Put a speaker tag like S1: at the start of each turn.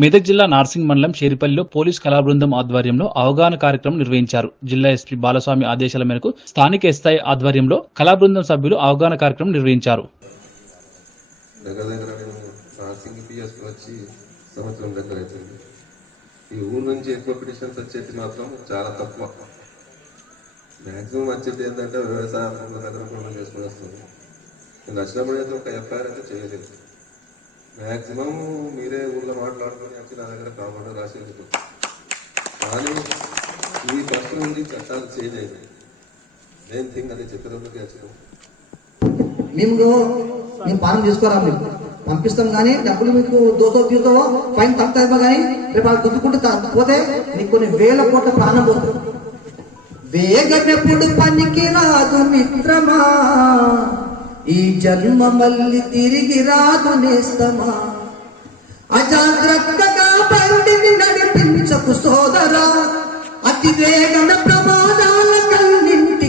S1: మెదక్ జిల్లా నార్సింగ్ మండలం షేరిపల్లిలో పోలీస్ కళాబృందం ఆధ్వర్యంలో అవగాహన కార్యక్రమం నిర్వహించారు. జిల్లా ఎస్పీ బాలస్వామి ఆదేశాల మేరకు స్థానిక ఎస్ఐ ఆధ్వర్యంలో కళాబృందం సభ్యులు అవగాహన కార్యక్రమం నిర్వహించారు.
S2: ఈ ఊరు నుంచి ఎక్కువ పిటిషన్స్ వచ్చేది మాత్రం చాలా తక్కువ. మ్యాక్సిమం వచ్చేది ఏంటంటే వ్యవసాయ పనుల చేసుకుని వస్తుంది. నేను వచ్చినప్పుడు అయితే ఒక ఎఫ్ఐఆర్ అయితే చేయలేదు. మ్యాక్సిమం మీరే ఊళ్ళో మాట్లాడుకుని వచ్చి నా దగ్గర కామెంట్ రాసి వెళ్తారు కానీ ఈ ఫస్ట్ నుండి చట్టాలు చేంజ్ అయినాయి. మెయిన్ థింగ్ అది చెప్పేటప్పటికి వచ్చినాం.
S3: మేము మేము పాలన చేసుకోరా మీకు పంపిస్తాం కానీ డబ్బులు మీకు దోతో తీతో ఫైన్ తక్కువ కానీ రేపు అది గుద్దుకుంటే పోతే నీకు కొన్ని వేల కోట్ల ప్రాణం పోతుంది. వేగనెప్పుడు పనికి రాదు మిత్రమా. ఈ జన్మ మళ్ళీ తిరిగి రాదు నేస్తమా? అజాగ్రత్తగా బండిని నడిపించకు సోదరా. అతి వేగన ప్రమా